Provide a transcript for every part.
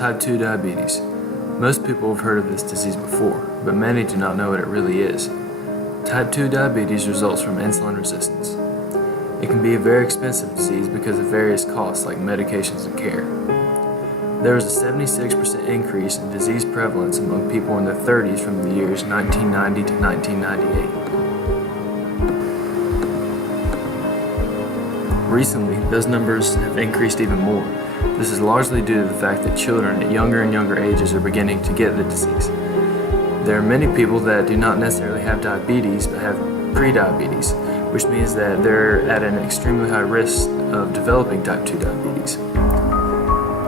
Type 2 diabetes. Most people have heard of this disease before, but many do not know what it really is. Type 2 diabetes results from insulin resistance. It can be a very expensive disease because of various costs like medications and care. There was a 76% increase in disease prevalence among people in their 30s from the years 1990 to 1998. Recently, those numbers have increased even more. This is largely due to the fact that children at younger and younger ages are beginning to get the disease. There are many people that do not necessarily have diabetes but have prediabetes, which means that they're at an extremely high risk of developing type 2 diabetes.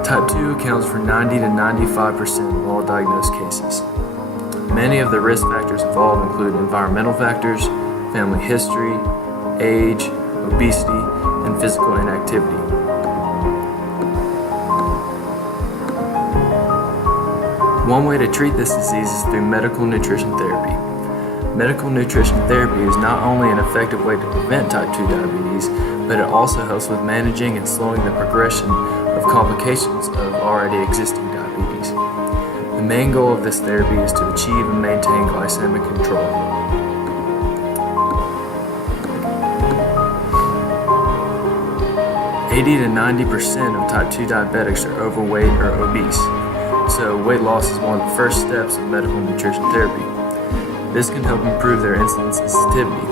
Type 2 accounts for 90 to 95% of all diagnosed cases. Many of the risk factors involved include environmental factors, family history, age, obesity, and physical inactivity. One way to treat this disease is through medical nutrition therapy. Medical nutrition therapy is not only an effective way to prevent type 2 diabetes, but it also helps with managing and slowing the progression of complications of already existing diabetes. The main goal of this therapy is to achieve and maintain glycemic control. "80 to 90% of type 2 diabetics are overweight or obese, so weight loss is one of the first steps of medical nutrition therapy. This can help improve their insulin sensitivity.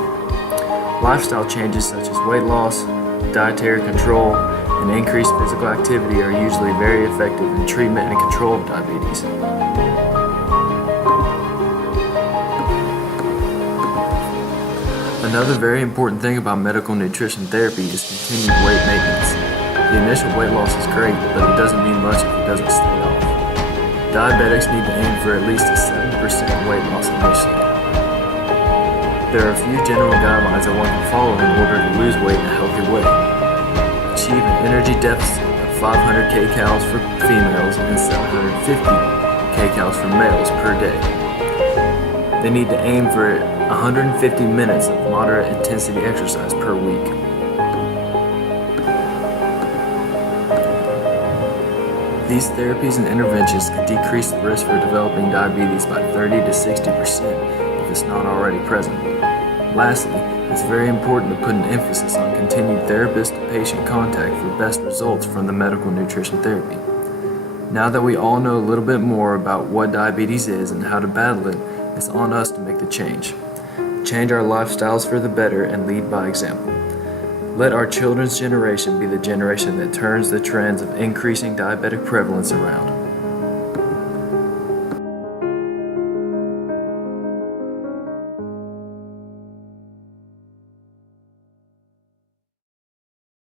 Lifestyle changes such as weight loss, dietary control, and increased physical activity are usually very effective in treatment and control of diabetes. Another very important thing about medical nutrition therapy is continued weight maintenance. The initial weight loss is great, but it doesn't mean much if it doesn't stay off. Diabetics need to aim for at least a 7% weight loss initially. There are a few general guidelines that one can follow in order to lose weight in a healthy way. Achieve an energy deficit of 500 kcal for females and 750 kcal for males per day. They need to aim for 150 minutes of moderate intensity exercise per week. These therapies and interventions can decrease the risk for developing diabetes by 30 to 60% if it's not already present. Lastly, it's very important to put an emphasis on continued therapist-to-patient contact for best results from the medical nutrition therapy. Now that we all know a little bit more about what diabetes is and how to battle it, it's on us to make the change. Change our lifestyles for the better and lead by example. Let our children's generation be the generation that turns the trends of increasing diabetic prevalence around.